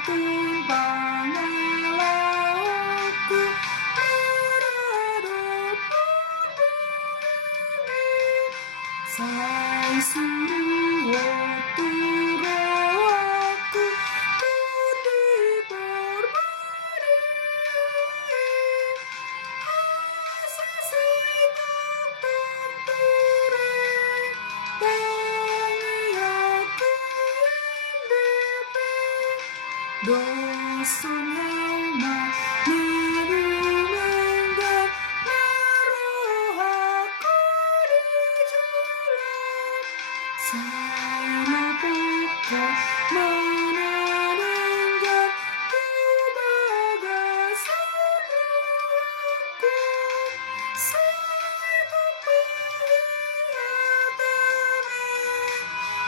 Tuhan pangalaku meradapkan bumi. Sai suruh turaku putih berbadi. Asasi tak tempure tangi aku dosanya menurunkan naruh aku di jalan. Saya bukan menenangkan di bagasan aku. Saya penghayatan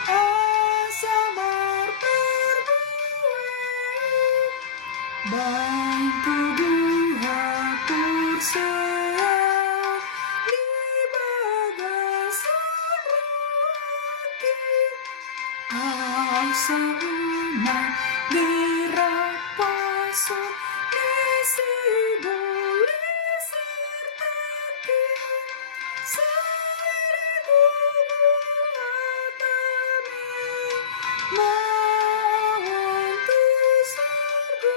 asa berperbuatan. Baik tubuh hapur sehat di bagasan rakit. Asa umat dirapasan isi boleh sertakan. Saya tubuh atame mohon tu sorga.